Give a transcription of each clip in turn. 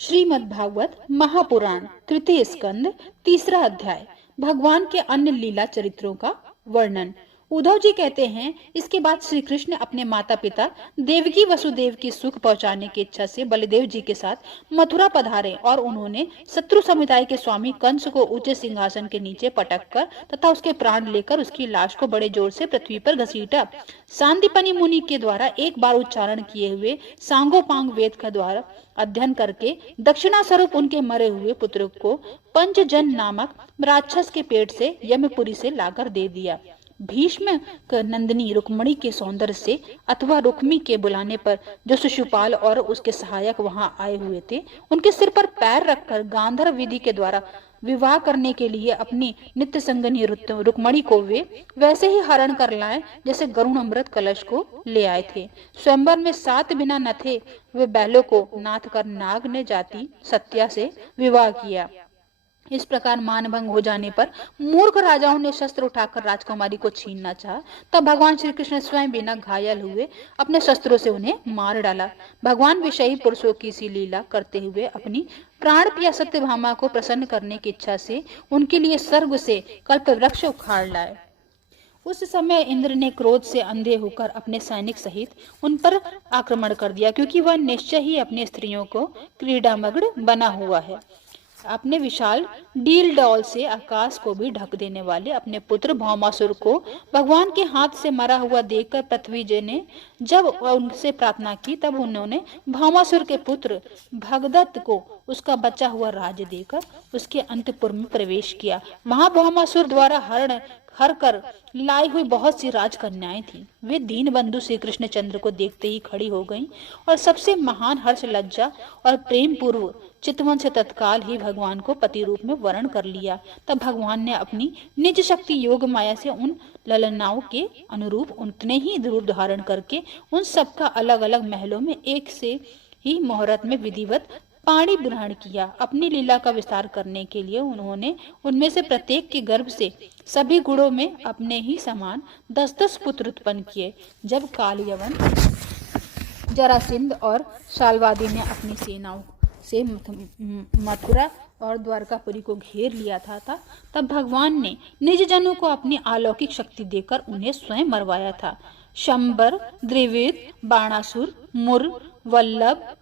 श्रीमद् भागवत महापुराण तृतीय स्कंद तीसरा अध्याय भगवान के अन्य लीला चरित्रों का वर्णन। उद्धव जी कहते हैं, इसके बाद श्री कृष्ण अपने माता पिता देवकी वसुदेव की सुख पहुंचाने की इच्छा से बलदेव जी के साथ मथुरा पधारे और उन्होंने शत्रु समुदाय के स्वामी कंस को ऊंचे सिंहासन के नीचे पटक कर तथा उसके प्राण लेकर उसकी लाश को बड़े जोर से पृथ्वी पर घसीटा। सांदीपनि मुनि के द्वारा एक बार उच्चारण किए हुए सांगोपांग वेद का द्वारा अध्ययन करके दक्षिणा स्वरूप उनके मरे हुए पुत्र को पंचजन नामक राक्षस के पेट से यमपुरी से लाकर दे दिया। भीष्म नंदिनी रुक्मणी के सौंदर्य से अथवा रुक्मी के बुलाने पर जो शिशुपाल और उसके सहायक वहां आए हुए थे, उनके सिर पर पैर रखकर गांधर्व विधि के द्वारा विवाह करने के लिए अपनी नित्य संगनी रुक्मणी को वे वैसे ही हरण कर लाए जैसे गरुण अमृत कलश को ले आए थे। स्वयंवर में 7 बिना न थे वे बैलों को नाथ कर नाग ने जाति सत्या से विवाह किया। इस प्रकार मानभंग हो जाने पर मूर्ख राजाओं ने शस्त्र उठाकर राजकुमारी को छीनना चाहा। तब भगवान श्री कृष्ण स्वयं बिना घायल हुए अपने शस्त्रों से उन्हें मार डाला। भगवान विषयी पुरुषों की सी लीला करते हुए अपनी प्राण प्रिया सत्यभामा को प्रसन्न करने की इच्छा से उनके लिए स्वर्ग से कल्प वृक्ष उखाड़ लाए। उस समय इंद्र ने क्रोध से अंधे होकर अपने सैनिक सहित उन पर आक्रमण कर दिया, क्योंकि वह निश्चय ही अपनी स्त्रियों को क्रीड़ामग्न बना हुआ है। अपने विशाल डील डॉल से आकाश को भी ढक देने वाले अपने पुत्र भौमासुर को भगवान के हाथ से मरा हुआ देखकर पृथ्वी जी ने जब उनसे प्रार्थना की, तब उन्होंने भौमासुर के पुत्र भगदत्त को उसका बचा हुआ राज्य देकर उसके अंतपुर में प्रवेश किया। वहां भौमासुर द्वारा हर कर लाई हुई बहुत सी राजकन्याएं थीं। वे दीन बंधु श्री कृष्ण चंद्र को देखते ही खड़ी हो गईं और सबसे महान हर्ष, लज्जा और प्रेम पूर्व चितवन से तत्काल ही भगवान को पति रूप में वर्ण कर लिया। तब भगवान ने अपनी निज शक्ति योग माया से उन ललनाओं के अनुरूप उतने ही रूप धारण करके उन सबका अलग अलग महलों में एक से ही मुहूर्त में विधिवत पाणी ग्रहण किया। अपनी लीला का विस्तार करने के लिए उन्होंने उनमें से प्रत्येक के गर्भ से सभी गुणों में अपने ही समान 10-10 पुत्र उत्पन्न किए। जब काल यवन, जरासिंध और शाल्वादी ने अपनी सेनाओं से मथुरा और द्वारकापुरी को घेर लिया था, तब भगवान ने निज जनों को अपनी अलौकिक शक्ति देकर उन्हें स्वयं मरवाया था। शंबर, द्रिविद, बाणासुर, मुर, वल्लभ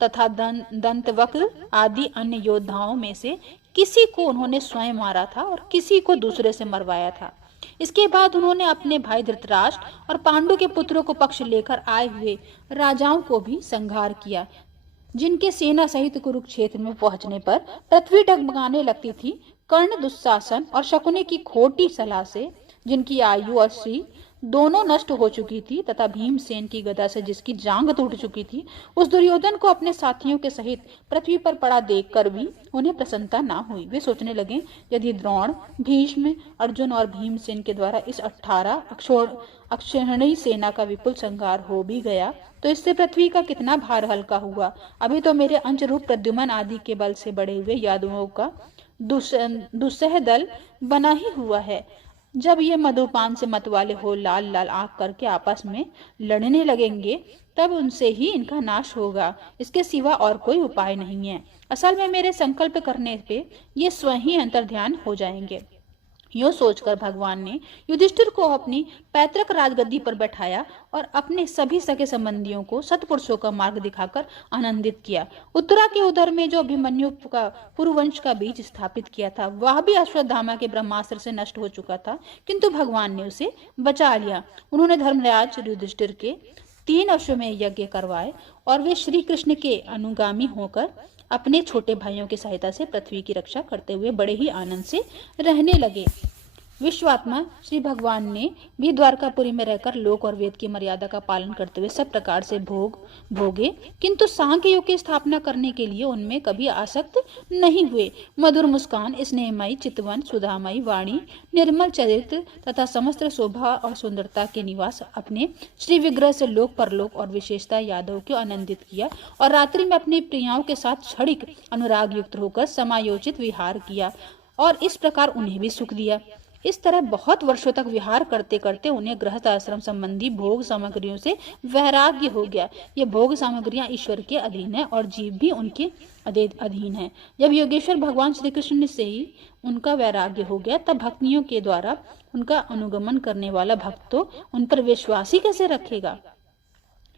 तथा दंतवक्र आदि अन्य योद्धाओं में से किसी को उन्होंने स्वयं मारा था और किसी को दूसरे से मरवाया था। इसके बाद उन्होंने अपने भाई धृतराष्ट्र और पांडु के पुत्रों को पक्ष लेकर आए हुए राजाओं को भी संहार किया, जिनके सेना सहित कुरुक्षेत्र में पहुंचने पर पृथ्वी डगमगाने लगती थी। कर्ण, दुशासन और शकुनी की खोटी सलाह से जिनकी आयु और श्री दोनों नष्ट हो चुकी थी तथा भीमसेन की गदा से जिसकी जांघ टूट चुकी थी, उस दुर्योधन को अपने साथियों के सहित पृथ्वी पर पड़ा देखकर भी उन्हें प्रसन्नता ना हुई। वे सोचने लगे, यदि द्रोण, भीष्म, अर्जुन और भीमसेन के द्वारा इस 18 अक्षौहिणी सेना का विपुल संहार हो भी गया तो इससे पृथ्वी का कितना भार हल्का हुआ। अभी तो मेरे अंश रूप प्रद्युम्न आदि के बल से बड़े हुए यादवों का दुस्सह दल बना ही हुआ है। जब ये मधुपान से मतवाले हो लाल लाल आंख करके आपस में लड़ने लगेंगे, तब उनसे ही इनका नाश होगा। इसके सिवा और कोई उपाय नहीं है। असल में मेरे संकल्प करने पे ये स्वयं ही अंतर्ध्यान हो जाएंगे। यूं सोचकर भगवान ने युधिष्ठिर को अपनी पैतृक राजगद्दी पर बैठाया और अपने सभी सगे संबंधियों को सत्पुरुषों का मार्ग दिखाकर आनंदित किया। उत्तरा के उदर में जो अभिमन्यु का पुरुवंश का बीज स्थापित किया था, वह भी अश्वत्थामा के ब्रह्मास्त्र से नष्ट हो चुका था, किंतु भगवान ने उसे बचा लिया। उन्होंने धर्मराज युधिष्ठिर के 3 अश्वमेध यज्ञ करवाए और वे श्री कृष्ण के अनुगामी होकर अपने छोटे भाइयों की सहायता से पृथ्वी की रक्षा करते हुए बड़े ही आनंद से रहने लगे। विश्वात्मा श्री भगवान ने भी द्वारकापुरी में रहकर लोक और वेद की मर्यादा का पालन करते हुए सब प्रकार से भोगे, किंतु सांख्य योग की स्थापना करने के लिए उनमें कभी आसक्त नहीं हुए। मधुर मुस्कान, स्नेहमयी चितवन, सुधामयी वाणी, निर्मल चरित्र तथा समस्त शोभा और सुंदरता के निवास अपने श्री विग्रह से लोक परलोक और विशेषता यादव को आनंदित किया और रात्रि में अपनी प्रियाओं के साथ क्षणिक अनुराग युक्त होकर समायोचित विहार किया और इस प्रकार उन्हें भी सुख दिया। इस तरह बहुत वर्षों तक विहार करते करते उन्हें गृहस्थ आश्रम संबंधी भोग सामग्रियों से वैराग्य हो गया। ये भोग सामग्रियां ईश्वर के अधीन है और जीव भी उनके अधीन है। जब योगेश्वर भगवान श्री कृष्ण से ही उनका वैराग्य हो गया, तब भक्तियों के द्वारा उनका अनुगमन करने वाला भक्त तो उन पर विश्वास ही कैसे रखेगा।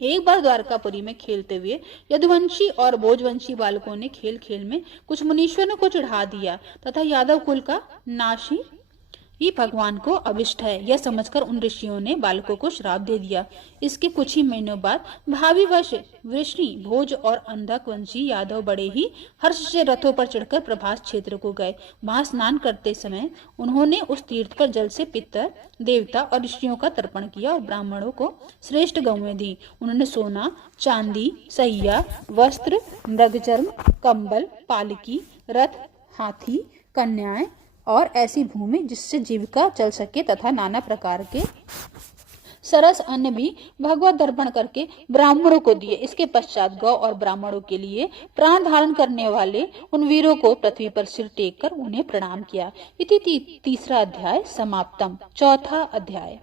एक बार द्वारकापुरी में खेलते हुए यदुवंशी और भोजवंशी बालकों ने खेल खेल में कुछ मुनीश्वरों को चढ़ा दिया तथा यादव कुल का नाश ही भगवान को अभिष्ट है, यह समझकर उन ऋषियों ने बालकों को श्राप दे दिया। इसके कुछ ही महीनों बाद भाविवश वृष्णि भोज और अंधकवंशी यादव बड़े ही हर्ष से रथों पर चढ़कर प्रभास क्षेत्र को गए। वहां स्नान करते समय उन्होंने उस तीर्थ पर जल से पितर देवता और ऋषियों का तर्पण किया और ब्राह्मणों को श्रेष्ठ गौएं दी। उन्होंने सोना, चांदी, सैया, वस्त्र, मृगचर्म, कंबल, पालकी, रथ, हाथी, कन्याएं और ऐसी भूमि जिससे जीविका चल सके तथा नाना प्रकार के सरस अन्न भी भगवत दर्पण करके ब्राह्मणों को दिए। इसके पश्चात गौ और ब्राह्मणों के लिए प्राण धारण करने वाले उन वीरों को पृथ्वी पर सिर टेक कर उन्हें प्रणाम किया। इति तीसरा अध्याय समाप्तम। चौथा अध्याय।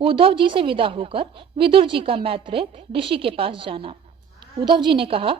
उद्धव जी से विदा होकर विदुर जी का मैत्रेय ऋषि के पास जाना। उद्धव जी ने कहा,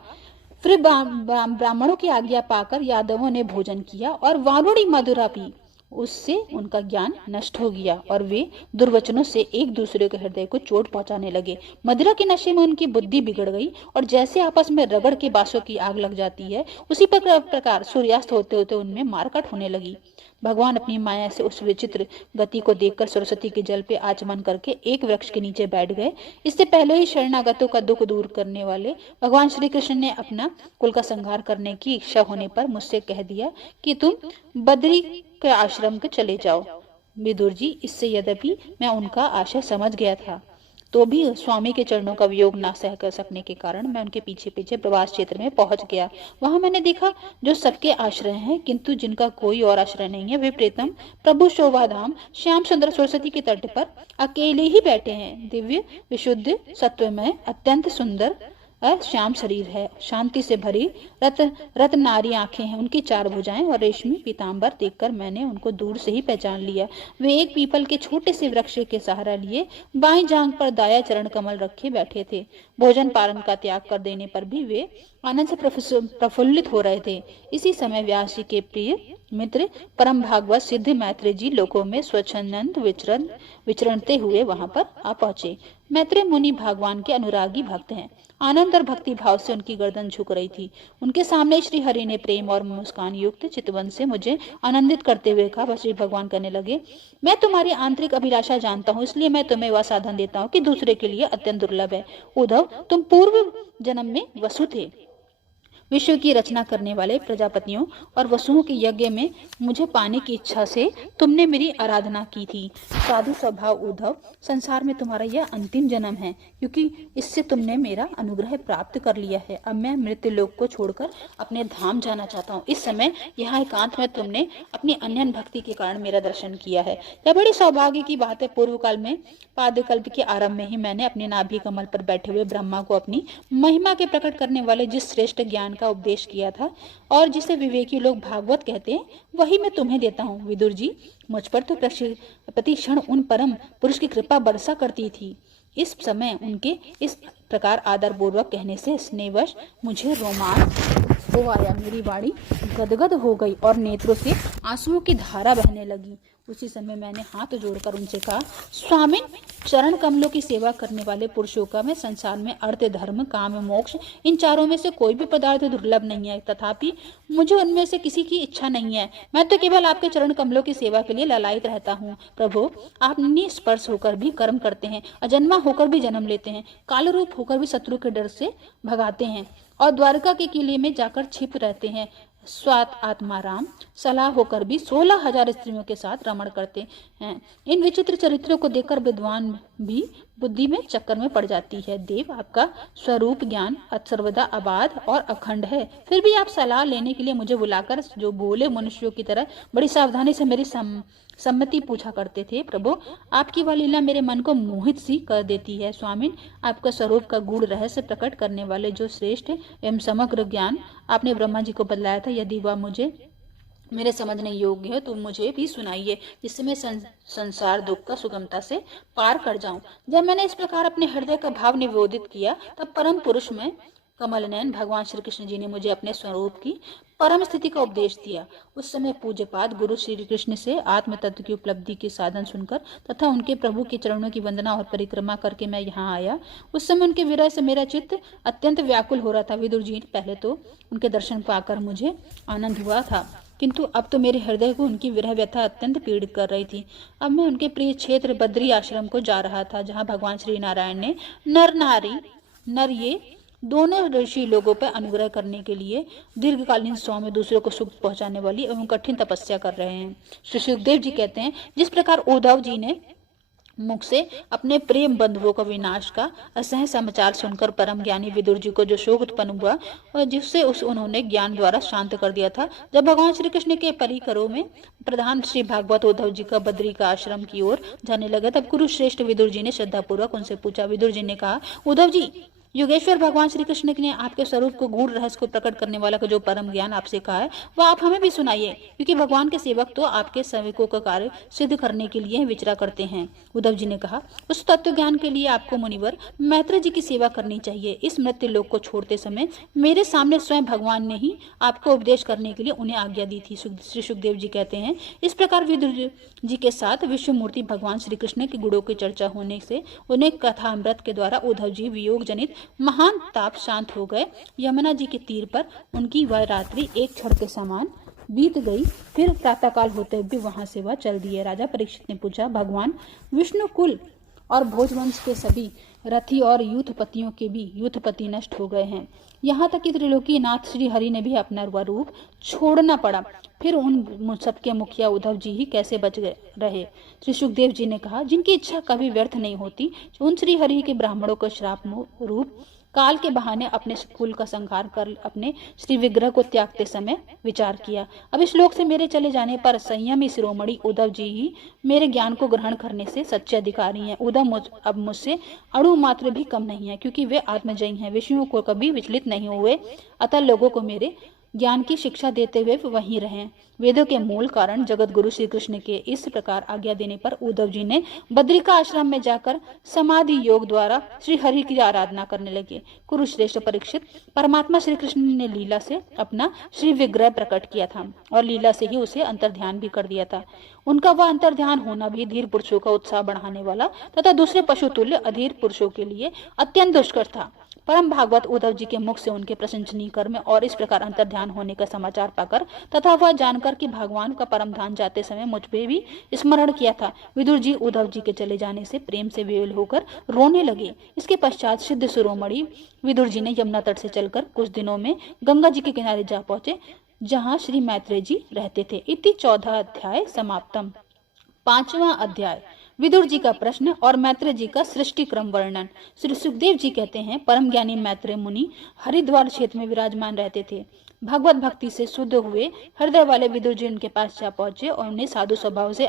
फिर ब्राह्मणों की आज्ञा पाकर यादवों ने भोजन किया और वारुणी मदिरा पी। उससे उनका ज्ञान नष्ट हो गया और वे दुर्वचनों से एक दूसरे के हृदय को चोट पहुंचाने लगे। मदिरा के नशे में उनकी बुद्धि बिगड़ गई और जैसे आपस में रगड़ के बांसों की आग लग जाती है, उसी प्रकार सूर्यास्त होते होते उनमें मारकाट होने लगी। भगवान अपनी माया से उस विचित्र गति को देखकर सरस्वती के जल पे आचमन करके एक वृक्ष के नीचे बैठ गए। इससे पहले ही शरणागतों का दुख दूर करने वाले भगवान श्री कृष्ण ने अपना कुल का संहार करने की इच्छा होने पर मुझसे कह दिया कि तुम बद्री के आश्रम के चले जाओ। विदुर जी, इससे यद्यपि मैं उनका आशय समझ गया था, तो भी स्वामी के चरणों का वियोग ना सह कर सकने के कारण मैं उनके पीछे पीछे प्रवास क्षेत्र में पहुंच गया। वहां मैंने देखा जो सबके आश्रय हैं किंतु जिनका कोई और आश्रय नहीं है, वे प्रीतम प्रभु शोभाधाम श्याम सुंदर सरस्वती के तट पर अकेले ही बैठे हैं। दिव्य, विशुद्ध, सत्वमय, अत्यंत सुंदर श्याम शरीर है, शांति से भरी रत्नारी आंखें हैं, उनकी चार भुजाएं और रेशमी पीतांबर देखकर मैंने उनको दूर से ही पहचान लिया। वे एक पीपल के छोटे से वृक्ष के सहारा लिए बाएं जांघ पर दाया चरण कमल रखे बैठे थे। भोजन पालन का त्याग कर देने पर भी वे आनंद से प्रफुल्लित हो रहे थे। इसी समय व्यास जी के प्रिय मित्र परम भागवत सिद्ध मैत्रेय जी लोकों में स्वच्छंद विचरणते हुए वहां पर आ पहुंचे। मैत्रेय मुनि भगवान के अनुरागी भक्त हैं। आनंद और भक्ति भाव से उनकी गर्दन झुक रही थी। उनके सामने श्री हरि ने प्रेम और मुस्कान युक्त चितवन से मुझे आनंदित करते हुए कहा। श्री भगवान कहने लगे, मैं तुम्हारी आंतरिक अभिलाषा जानता हूँ, इसलिए मैं तुम्हें वह साधन देता हूँ कि दूसरे के लिए अत्यंत दुर्लभ है। उद्धव, तुम पूर्व जन्म में वसु थे। विश्व की रचना करने वाले प्रजापतियों और वसुओं के यज्ञ में मुझे पाने की इच्छा से तुमने मेरी आराधना की थी। साधु स्वभाव उद्धव, संसार में तुम्हारा यह अंतिम जन्म है, क्योंकि इससे तुमने मेरा अनुग्रह प्राप्त कर लिया है। अब मैं मृत्यु लोक को छोड़कर अपने धाम जाना चाहता हूँ। इस समय यहाँ एकांत में तुमने अपनी अन्य भक्ति के कारण मेरा दर्शन किया है। यह बड़ी सौभाग्य की बात है। पूर्व काल में पादकल्प के आरंभ में ही मैंने अपने नाभि कमल पर बैठे हुए ब्रह्मा को अपनी महिमा के प्रकट करने वाले जिस श्रेष्ठ ज्ञान का उपदेश किया था और जिसे विवेकी लोग भागवत कहते हैं, वही मैं तुम्हें देता हूँ। विदुर जी, मुझ पर तो प्रति क्षण उन परम पुरुष की कृपा बरसा करती थी। इस समय उनके इस प्रकार आदर पूर्वक कहने से स्नेहवश मुझे रोमांच हो आया। मेरी वाणी गदगद हो गई और नेत्रों से आंसुओं की धारा बहने लगी। उसी समय मैंने हाथ जोड़कर उनसे कहा, स्वामी, चरण कमलों की सेवा करने वाले पुरुषों का मैं संसार में अर्थ, धर्म, काम, मोक्ष, इन चारों में से कोई भी पदार्थ दुर्लभ नहीं है। तथापि मुझे उनमें से किसी की इच्छा नहीं है। मैं तो केवल आपके चरण कमलों की सेवा के लिए ललायित रहता हूँ। प्रभु, आप निस्पर्श होकर भी कर्म करते हैं, अजन्मा होकर भी जन्म लेते हैं, काल रूप होकर भी शत्रु के डर से भगाते हैं और द्वारका के किले में जाकर छिप रहते हैं। स्वात आत्मा राम सलाह होकर भी 16,000 स्त्रियों के साथ रमण करते हैं। इन विचित्र चरित्रों को देखकर विद्वान भी बुद्धि में चक्कर में पड़ जाती है। देव, आपका स्वरूप ज्ञान सर्वदा अबाध और अखंड है, फिर भी आप सलाह लेने के लिए मुझे बुलाकर जो भोले मनुष्यों की तरह बड़ी सावधानी से मेरी सम्मति पूछा करते थे। प्रभु, आपकी वह लीला मेरे मन को मोहित सी कर देती है। स्वामी, आपका स्वरूप का गूढ़ रहस्य प्रकट करने वाले जो श्रेष्ठ एवं समग्र ज्ञान आपने ब्रह्मा जी को बतलाया था, यदि वह मुझे मेरे समझने योग्य है तो मुझे भी सुनाइए, जिससे मैं संसार दुख का सुगमता से पार कर जाऊं। जब मैंने इस प्रकार अपने हृदय का भाव निवेदित किया, तब परम पुरुष में कमल नयन भगवान श्री कृष्ण जी ने मुझे अपने स्वरूप की परम स्थिति का उपदेश दिया। उस समय पूज्यपाद गुरु श्री कृष्ण से आत्म तत्व की उपलब्धि के साधन सुनकर तथा उनके प्रभु के चरणों की वंदना और परिक्रमा करके मैं यहाँ आया। उस समय उनके विरह से मेरा चित्त अत्यंत व्याकुल हो रहा था। विदुर जी, पहले तो उनके दर्शन पाकर मुझे आनंद हुआ था, किंतु अब तो मेरे हृदय को उनकी विरह व्यथा अत्यंत पीड़ित कर रही थी। अब मैं उनके प्रिय क्षेत्र बद्री आश्रम को जा रहा था, जहाँ भगवान श्री नारायण ने नर ये दोनों ऋषि लोगों पर अनुग्रह करने के लिए दीर्घकालीन सौ में दूसरों को सुख पहुंचाने वाली एवं कठिन तपस्या कर रहे हैं। श्री सुखदेव जी कहते हैं, जिस प्रकार उद्धव जी ने मुख से अपने प्रेम बंधुओं का विनाश का असह्य समाचार सुनकर परम ज्ञानी विदुर जी को जो शोक उत्पन्न हुआ और जिससे उन्होंने ज्ञान द्वारा शांत कर दिया था, जब भगवान श्री कृष्ण के परिकरों में प्रधान श्री भागवत उद्धव जी का बद्री का आश्रम की ओर जाने लगा, तब कुरु श्रेष्ठ विदुर जी ने श्रद्धापूर्वक उनसे पूछा। विदुर जी ने कहा, उद्धव जी, योगेश्वर भगवान श्री कृष्ण ने आपके स्वरूप को गूढ़ रहस्य को प्रकट करने वाला का जो परम ज्ञान आपसे कहा है, वह आप हमें भी सुनाइए, क्योंकि भगवान के सेवक तो आपके सेवकों का कार्य सिद्ध करने के लिए विचरा करते हैं। उद्धव जी ने कहा, उस तत्व ज्ञान के लिए आपको मुनिवर मैत्री जी की सेवा करनी चाहिए। इस मृत्यु लोक को छोड़ते समय मेरे सामने स्वयं भगवान ने ही आपको उपदेश करने के लिए उन्हें आज्ञा दी थी। श्री सुखदेव जी कहते हैं, इस प्रकार विदुर जी के साथ विश्व मूर्ति भगवान श्री कृष्ण के गुणों की चर्चा होने से उन्हें कथामृत के द्वारा उद्धव जी वियोग जनित महान ताप शांत हो गए। यमुना जी के तीर पर उनकी वह रात्रि एक क्षण के समान बीत गई। फिर प्रातःकाल होते भी वहां से वह चल दिए। राजा परीक्षित ने पूछा, भगवान विष्णु कुल और भोजवंश के सभी रथी और यूथपतियों के भी यूथपति नष्ट हो गए हैं। यहाँ तक कि त्रिलोकी नाथ श्री हरि ने भी अपना वह रूप छोड़ना पड़ा। फिर उन सबके मुखिया उद्धव जी ही कैसे बच गए रहे। श्री सुखदेव जी ने कहा, जिनकी इच्छा कभी व्यर्थ नहीं होती, उन श्री हरि के ब्राह्मणों को श्राप रूप काल के बहाने अपने कुल का संहार कर अपने श्री विग्रह को त्यागते समय विचार किया। अब इस श्लोक से मेरे चले जाने पर संयमी शिरोमणि उद्धव जी ही मेरे ज्ञान को ग्रहण करने से सच्चे अधिकारी हैं। उद्धव अब मुझसे अणु मात्र भी कम नहीं है, क्योंकि वे आत्मजयी हैं, विषयों को कभी विचलित नहीं हुए। अतः लोगों को मेरे ज्ञान की शिक्षा देते हुए वहीं रहें। वेदों के मूल कारण जगत गुरु श्री कृष्ण के इस प्रकार आज्ञा देने पर उद्धव जी ने बद्रिका आश्रम में जाकर समाधि योग द्वारा श्री हरि की आराधना करने लगे। कुरुश्रेष्ठ परीक्षित, परमात्मा श्री कृष्ण ने लीला से अपना श्री विग्रह प्रकट किया था और लीला से ही उसे अंतर्ध्यान भी कर दिया था। उनका वह अंतर्ध्यान होना भी धीर पुरुषों का उत्साह बढ़ाने वाला तथा दूसरे पशु तुल्य अधीर पुरुषों के लिए अत्यंत दुष्कर था। परम भागवत उद्धव जी के मुख से उनके प्रशंसनीय कर्म और इस प्रकार अंतर्ध्यान होने का समाचार पाकर तथा वह जानकर कि भगवान का परम ध्यान जाते समय मुझ पे भी स्मरण किया था, विदुर जी उद्धव जी के चले जाने से प्रेम से विह्वल होकर रोने लगे। इसके पश्चात सिद्ध शिरोमणि विदुर जी ने यमुना तट से चलकर कुछ दिनों में गंगा जी के किनारे जा पहुंचे, जहाँ श्री मैत्रेय जी रहते थे। इति 14 अध्याय समाप्तम। 5वां अध्याय, विदुर जी का प्रश्न और मैत्रेय जी का सृष्टि क्रम वर्णन। श्री सुखदेव जी कहते हैं, परम ज्ञानी मैत्रेय मुनि हरिद्वार क्षेत्र में विराजमान रहते थे। भगवत भक्ति से शुद्ध हुए हृदय वाले विदुर जी उनके पास जा पहुंचे और उन्हें साधु स्वभाव से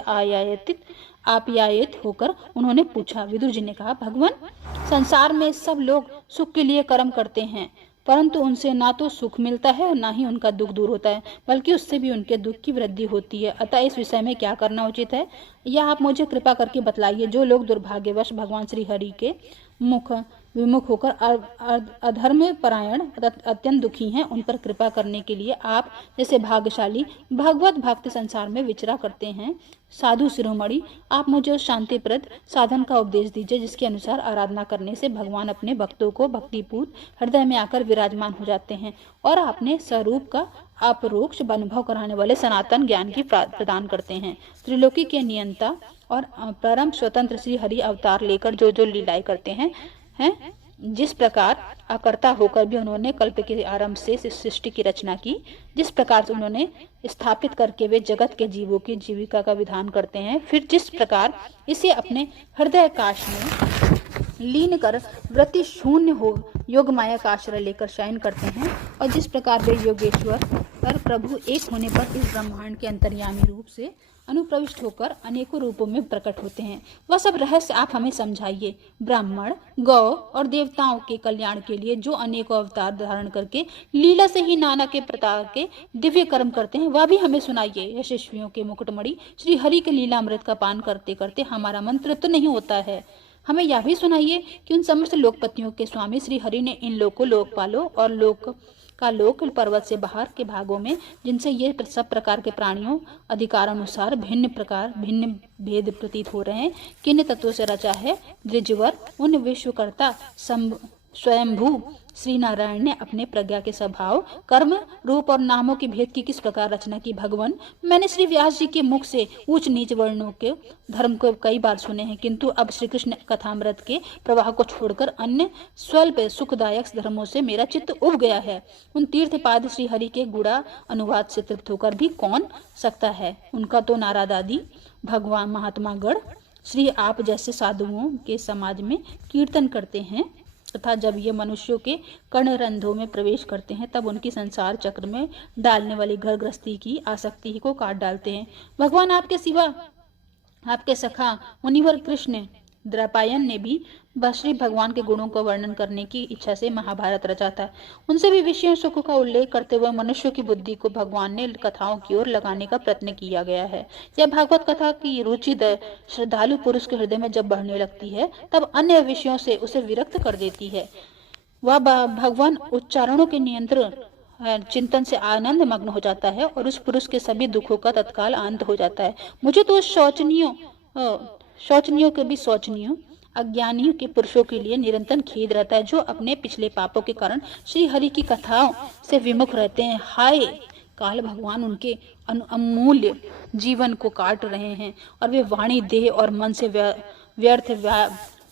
आप्यायित होकर उन्होंने पूछा। विदुर जी ने कहा, भगवान, संसार में सब लोग सुख के लिए कर्म करते हैं, परंतु उनसे ना तो सुख मिलता है और ना ही उनका दुख दूर होता है, बल्कि उससे भी उनके दुख की वृद्धि होती है। अतः इस विषय में क्या करना उचित है, यह आप मुझे कृपा करके बतलाइए। जो लोग दुर्भाग्यवश भगवान श्री हरि के विमुख होकर अधर्म परायण अत्यंत दुखी हैं, उन पर कृपा करने के लिए आप जैसे भाग्यशाली भगवत भक्त संसार में विचरा करते हैं। साधु शिरोमणि, आप मुझे उस शांतिप्रद साधन का उपदेश दीजिए जिसके अनुसार आराधना करने से भगवान अपने भक्तों को भक्तिपूत हृदय में आकर विराजमान हो जाते हैं और अपने स्वरूप का अपरोक्ष अनुभव कराने वाले सनातन ज्ञान की प्रदान करते हैं। त्रिलोकी के नियंता और परम स्वतंत्र श्री हरि अवतार लेकर जो जो लीलाएं करते हैं, जिस प्रकार अकर्ता होकर भी उन्होंने कल्प के आरंभ से सृष्टि की रचना की, जिस प्रकार से उन्होंने स्थापित करके वे जगत के जीवों की जीविका का विधान करते हैं, फिर जिस प्रकार इसे अपने हृदय काश में लीन कर वृत्ति शून्य हो योग माया का आश्रय लेकर शयन करते हैं, और जिस प्रकार वे योगेश्वर पर प्रभु एक होने पर इस ब्रह्मांड के अंतर्यामी रूप से अनुप्रविष्ट होकर अनेकों रूपों में प्रकट होते हैं, वह सब रहस्य आप हमें समझाइए। ब्राह्मण, गौ और देवताओं के कल्याण के लिए जो अनेकों अवतार धारण करके लीला से ही नाना के प्रकार के दिव्य कर्म करते हैं, वह भी हमें सुनाइए। यशस्वियों के मुकुटमणि श्री हरि के लीला अमृत का पान करते करते हमारा मन तृप्त नहीं होता है। हमें यह भी सुनाइए कि उन समस्त लोकपतियों के स्वामी श्री हरि ने इन लोकों, लोकपालों और लोक पर्वत से बाहर के भागों में, जिनसे ये सब प्रकार के प्राणियों अधिकारानुसार भिन्न भेद प्रतीत हो रहे हैं, किन तत्वों से रचा है। द्विजवर उन विश्वकर्ता स्वयंभू श्री नारायण ने अपने प्रज्ञा के स्वभाव, कर्म, रूप और नामों के भेद की किस प्रकार रचना की। भगवान, मैंने श्री व्यास जी के मुख से ऊंच नीच वर्णों के धर्म को कई बार सुने हैं, किंतु अब श्री कृष्ण कथामृत के प्रवाह को छोड़कर अन्य स्वल्प सुखदायक धर्मों से मेरा चित्त उब गया है। उन तीर्थपाद श्री हरि के गुड़ा अनुवाद से तृप्त होकर भी कौन सकता है। उनका तो नारद आदि भगवान महात्मा गण श्री आप जैसे साधुओं के समाज में कीर्तन करते हैं, तथा जब ये मनुष्यों के कर्णरंध्रों में प्रवेश करते हैं, तब उनकी संसार चक्र में डालने वाली घर गृहस्थी की आसक्ति को काट डालते हैं। भगवान, आपके सिवा आपके सखा मुनिवर कृष्ण द्रौपायन ने भी श्री भगवान के गुणों का वर्णन करने की इच्छा से महाभारत रचा था। उनसे भी विषयों सुख का उल्लेख करते हुए मनुष्य की बुद्धि को भगवान ने कथाओं की ओर लगाने का प्रयत्न किया गया है। यह भागवत कथा की रुचि श्रद्धालु पुरुष के हृदय में जब बढ़ने लगती है, तब अन्य विषयों से उसे विरक्त कर देती है। वह भगवान उच्चारणों के नियंत्रण चिंतन से आनंद मग्न हो जाता है और उस पुरुष के सभी दुखों का तत्काल अंत हो जाता है। मुझे तो शौचनीयों के भी शौचनीय अज्ञानियों के पुरुषों के लिए निरंतर खेद रहता है, जो अपने पिछले पापों के कारण श्री हरि की कथाओं से विमुख रहते हैं। हाय काल भगवान, उनके अमूल्य जीवन को काट रहे हैं और वे वाणी, देह और मन से व्यर्थ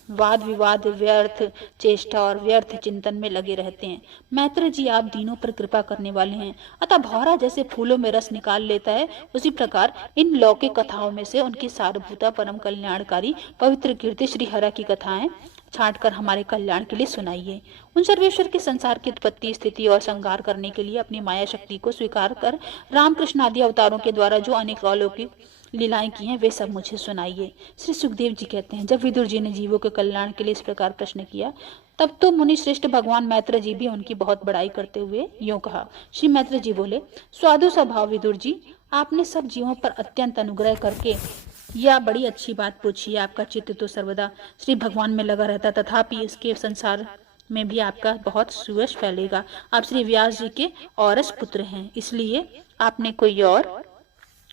वाद विवाद, व्यर्थ चेष्टा और व्यर्थ चिंतन में लगे रहते हैं। मैत्र जी, आप दीनों पर कृपा करने वाले हैं। अतः भौरा जैसे फूलों में रस निकाल लेता है, उसी प्रकार इन लौकिक कथाओं में से उनकी सारभूता परम कल्याणकारी पवित्र कीर्ति श्री हरि की कथाएं छांटकर हमारे कल्याण के लिए सुनाइए। उन सर्वेश्वर के संसार की उत्पत्ति, स्थिति और संहार करने के लिए अपनी माया शक्ति को स्वीकार कर रामकृष्ण आदि अवतारों के द्वारा जो अनेक अलौकिक लीलाएं की हैं, वे सब मुझे सुनाइए। श्री सुखदेव जी कहते हैं, जब विदुर जी ने जीवों के कल्याण के लिए इस प्रकार प्रश्न किया, तब तो मुनि श्रेष्ठ भगवान मैत्र जी भी उनकी बहुत बड़ाई करते हुए यूं कहा। श्री मैत्र जी बोले, स्वादु स्वभाव विदुर जी, आपने सब जीवों पर अत्यंत अनुग्रह करके यह बड़ी अच्छी बात पूछी है। आपका चित्त तो सर्वदा श्री भगवान में लगा रहता, तथापि इसके संसार में भी आपका बहुत सुयश फैलेगा। आप श्री व्यास जी के औरस पुत्र हैं, इसलिए आपने कोई और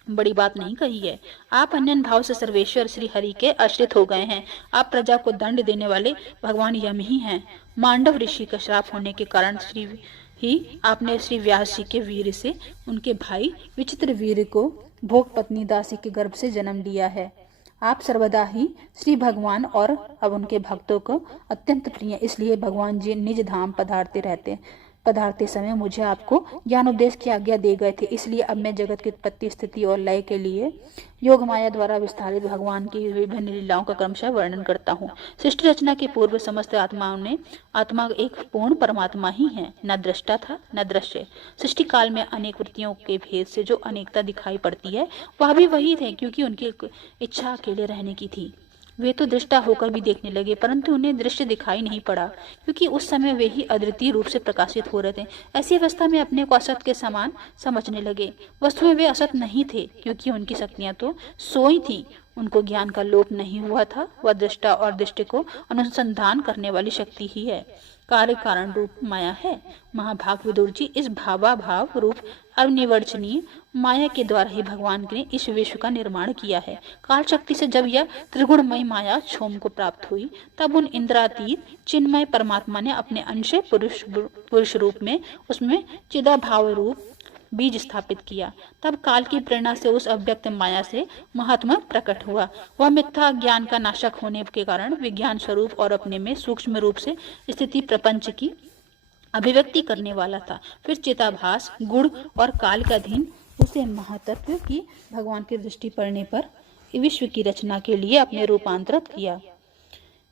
बड़ी बात नहीं कही है। आप अन्यन भाव से सर्वेश्वर श्री हरि के आश्रित हो गए हैं। आप प्रजा को दंड देने वाले भगवान यम ही हैं। मांडव ऋषि का श्राप होने के कारण आपने श्री व्यास जी के वीर से उनके भाई विचित्र वीर को भोग पत्नी दासी के गर्भ से जन्म लिया है। आप सर्वदा ही श्री भगवान और अब उनके भक्तों को अत्यंत प्रिय, इसलिए भगवान जी निज धाम पधारते समय मुझे आपको ज्ञानोपदेश की आज्ञा दे गए थे। इसलिए अब मैं जगत की उत्पत्ति, स्थिति और लय के लिए योग माया द्वारा विस्तारित भगवान की विभिन्न लीलाओं का क्रमशः वर्णन करता हूँ। सृष्टि रचना के पूर्व समस्त आत्मा एक पूर्ण परमात्मा ही है, न दृष्टा था न दृश्य। सृष्टि काल में अनेक वृत्तियों के भेद से जो अनेकता दिखाई पड़ती है, वह भी वही थे, क्योंकि उनकी इच्छा अकेले रहने की थी। वे तो दृष्टा होकर भी देखने लगे, परंतु उन्हें दृश्य दिखाई नहीं पड़ा, क्योंकि उस समय वे ही अद्वितीय रूप से प्रकाशित हो रहे थे। ऐसी अवस्था में अपने को असत के समान समझने लगे। वस्तु में वे असत नहीं थे, क्योंकि उनकी शक्तियां तो सोई थी। उनको ज्ञान का लोप नहीं हुआ था। वह दृष्टा और दृष्टि को अनुसंधान करने वाली शक्ति ही है, कार्य कारण रूप माया है। महाभाग विदुर जी, इस भावाभाव रूप अनिवर्चनीय माया के द्वारा ही भगवान ने इस विश्व का निर्माण किया है। काल शक्ति से जब यह त्रिगुणमय माया क्षोम को प्राप्त हुई, तब उन इंद्रातीत चिन्मय परमात्मा ने अपने अंश पुरुष रूप में उसमें चिदाभाव रूप बीज स्थापित किया। तब काल की प्रेरणा से उस अव्यक्त माया से महात्मा प्रकट हुआ। वह मिथ्या ज्ञान का नाशक होने के कारण विज्ञान स्वरूप और अपने में सूक्ष्म रूप से स्थिति प्रपंच की अभिव्यक्ति करने वाला था। फिर चिताभास, गुण और काल का अधीन उसे महातत्व की भगवान की दृष्टि पड़ने पर विश्व की रचना के लिए अपने रूपांतरित किया।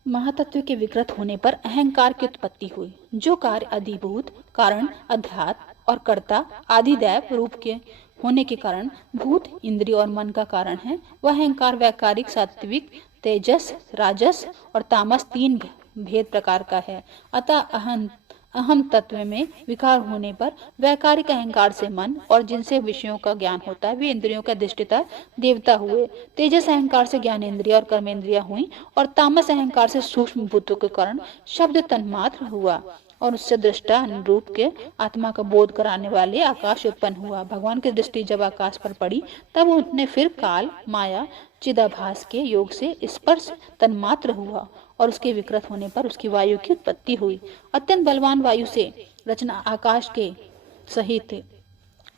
महातत्व के विकृत होने पर अहंकार की उत्पत्ति हुई। जो कार्य अधिभूत, कारण, अध्यात्म और कर्ता आदि दैव रूप के होने के कारण भूत, इंद्रिय और मन का कारण है, वह अहंकार वैकारिक, सात्विक, तेजस, राजस और तामस तीन भेद प्रकार का है। अतः अहम तत्व में विकार होने पर वैकारिक अहंकार से मन और जिनसे विषयों का ज्ञान होता है वे इंद्रियों का अधिष्ठाता देवता हुए। तेजस अहंकार से ज्ञानेंद्रिय और कर्मेंद्रिया हुई और तामस अहंकार से सूक्ष्म भूतों के कारण शब्द तन्मात्र हुआ और उससे दृष्टा अनुरूप के आत्मा का बोध कराने वाले आकाश उत्पन्न हुआ। भगवान की दृष्टि जब आकाश पर पड़ी तब उन्हें फिर काल, माया, चिदाभास के योग से स्पर्श तन्मात्र हुआ और उसके विकृत होने पर उसकी वायु की उत्पत्ति हुई। अत्यंत बलवान वायु से रचना आकाश के सहित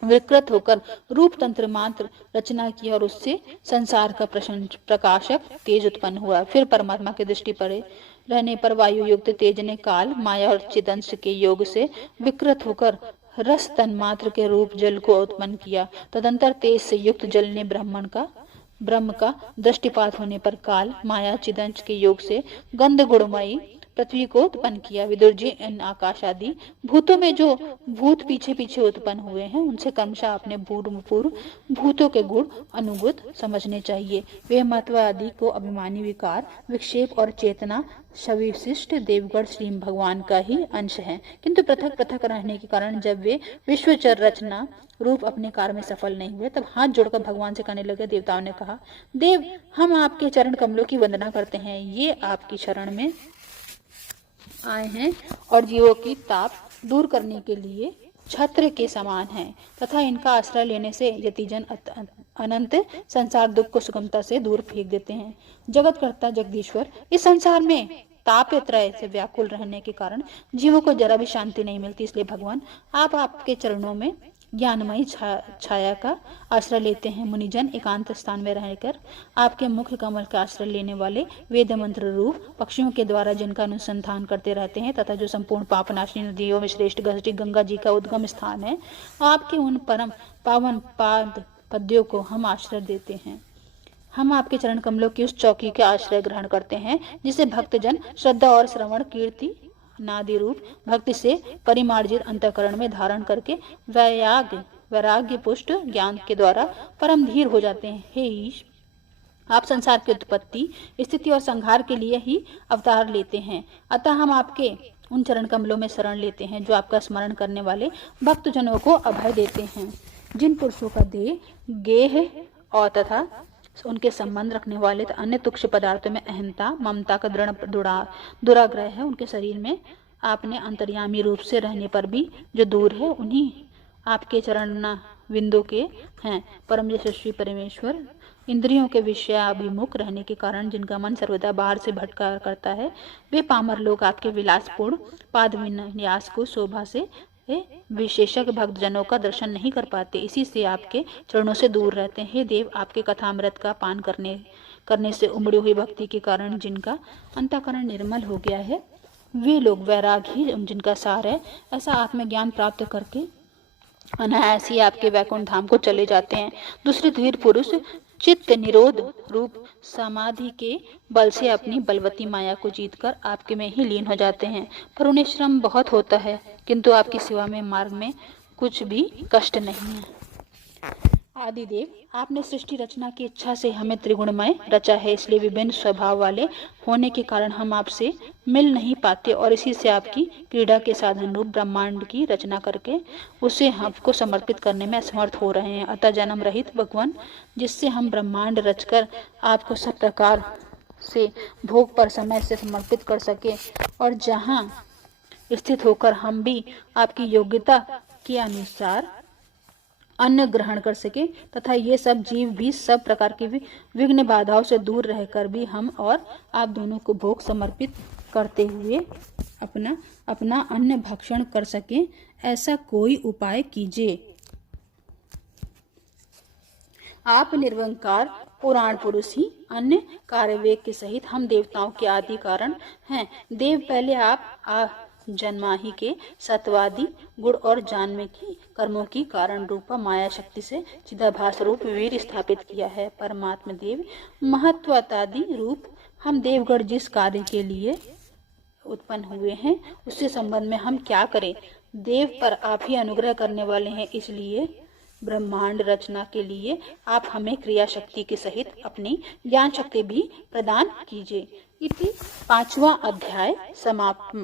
विकृत होकर रूप तंत्र मात्र रचना की और उससे संसार का प्रकाशक तेज उत्पन्न हुआ। फिर परमात्मा की दृष्टि पड़े रहने पर वायु युक्त तेज ने काल, माया और चिदंश के योग से विकृत होकर रस तन्मात्र के रूप जल को उत्पन्न किया। तदंतर तेज से युक्त जल ने ब्रह्म का दृष्टिपात होने पर काल, माया, चिदंश के योग से गंध गुणमयी पृथ्वी को उत्पन्न किया। विदुर जी, इन आकाश आदि भूतों में जो भूत पीछे पीछे उत्पन्न हुए हैं उनसे क्रमशः अपने पूर्व भूतों के गुण अनुगत समझने चाहिए। वे महत्व आदि को अभिमानी विकार, विक्षेप और चेतना सविशिष्ट देवगढ़ श्री भगवान का ही अंश है, किंतु पृथक पृथक रहने के कारण जब वे विश्वचर रचना रूप अपने कार्य में सफल नहीं हुए तब हाथ जोड़कर भगवान से कहने लगे। देवताओं ने कहा, देव, हम आपके चरण कमलों की वंदना करते हैं। ये आपकी शरण में आए हैं और जीवों की ताप दूर करने के लिए छत्र के समान हैं तथा इनका आश्रय लेने से यतिजन अनंत संसार दुख को सुगमता से दूर फेंक देते हैं। जगत कर्ता जगदीश्वर इस संसार में ताप त्रय से व्याकुल रहने के कारण जीवों को जरा भी शांति नहीं मिलती, इसलिए भगवान आप आपके चरणों में ज्ञानमयी छाया का आश्रय लेते हैं। मुनिजन एकांत स्थान में रहकर आपके मुख्य कमल का आश्रय लेने वाले वेद मंत्र रूप पक्षियों के द्वारा जिनका अनुसंधान करते रहते हैं तथा जो संपूर्ण पापनाशिनी नदियों में श्रेष्ठ गंगा जी का उद्गम स्थान है, आपके उन परम पावन पाद पद्यों को हम आश्रय देते हैं। हम आपके चरण कमलों की उस चौकी का आश्रय ग्रहण करते हैं जिसे भक्तजन श्रद्धा और श्रवण कीर्ति नादि रूप भक्ति से परिमार्जित अंतःकरण में धारण करके वैराग्य पुष्ट ज्ञान के द्वारा परम धीर हो जाते हैं। हे ईश, आप संसार की उत्पत्ति, स्थिति और संहार के लिए ही अवतार लेते हैं, अतः हम आपके उन चरण कमलों में शरण लेते हैं जो आपका स्मरण करने वाले भक्तजनों को अभय देते हैं। जिन पुरुषों का देह, गेह और तथा उनके संबंध रखने वाले अन्य तुक्ष पदार्थों में अहंता, ममता का दृढ़ दुराग्रह है, उनके शरीर में आपने अंतर्यामी रूप से रहने पर भी जो दूर है, उन्हीं आपके चरण बिंदु के हैं। परम यशस्वी परमेश्वर इंद्रियों के विषयाभिमुख रहने के कारण जिनका मन सर्वदा बाहर से भटका करता है, वे पामर लोग आपके विलासपूर्ण पाद विन्यास को शोभा से विशेषक भक्तजनों का दर्शन नहीं कर पाते, इसी से आपके चरणों से दूर रहते हैं। हे देव, आपके कथामृत का पान करने से उमड़ी हुई भक्ति के कारण जिनका अंतःकरण निर्मल हो गया है, वे लोग वैराग ही जिनका सार है, ऐसा आत्मज्ञान प्राप्त करके अनायास ही आपके वैकुंठ धाम को चले जाते हैं। दूसरे धीर पुरुष चित्त निरोध रूप समाधि के बल से अपनी बलवती माया को जीतकर आपके में ही लीन हो जाते हैं, पर उन्हें श्रम बहुत होता है, किंतु आपकी सेवा में मार्ग में कुछ भी कष्ट नहीं है। आदिदेव, आपने सृष्टि रचना की इच्छा से हमें त्रिगुणमय रचा है, इसलिए विभिन्न स्वभाव वाले होने के कारण हम आपसे मिल नहीं पाते और इसी से आपकी क्रीड़ा के साधन रूप ब्रह्मांड की रचना करके उसे हमको समर्पित करने में असमर्थ हो रहे हैं। अतः जन्म रहित भगवान, जिससे हम ब्रह्मांड रचकर आपको सब प्रकार से भोग पर समय से समर्पित कर सके और जहाँ स्थित होकर हम भी आपकी योग्यता के अनुसार अन्न ग्रहण कर सके तथा ये सब जीव भी सब प्रकार की विघ्न बाधाओं से दूर रहकर भी हम और आप दोनों को भोग समर्पित करते हुए अपना अपना अन्न भक्षण कर सके, ऐसा कोई उपाय कीजिए। आप निर्विकार पुराण पुरुष ही अन्य कार्यवेग के सहित हम देवताओं के आदि कारण हैं। देव, पहले आप जन्माहि के सत्वादि गुण और जानवे की कर्मों की कारण रूपा माया शक्ति से चिदाभास रूप वीर स्थापित किया है। परमात्मा देव महत्वतादि रूप हम देवगण जिस कार्य के लिए उत्पन्न हुए हैं उससे संबंध में हम क्या करें। देव पर आप ही अनुग्रह करने वाले हैं, इसलिए ब्रह्मांड रचना के लिए आप हमें क्रिया शक्ति के सहित अपनी ज्ञान शक्ति भी प्रदान कीजिए। इति 5वां अध्याय समाप्त।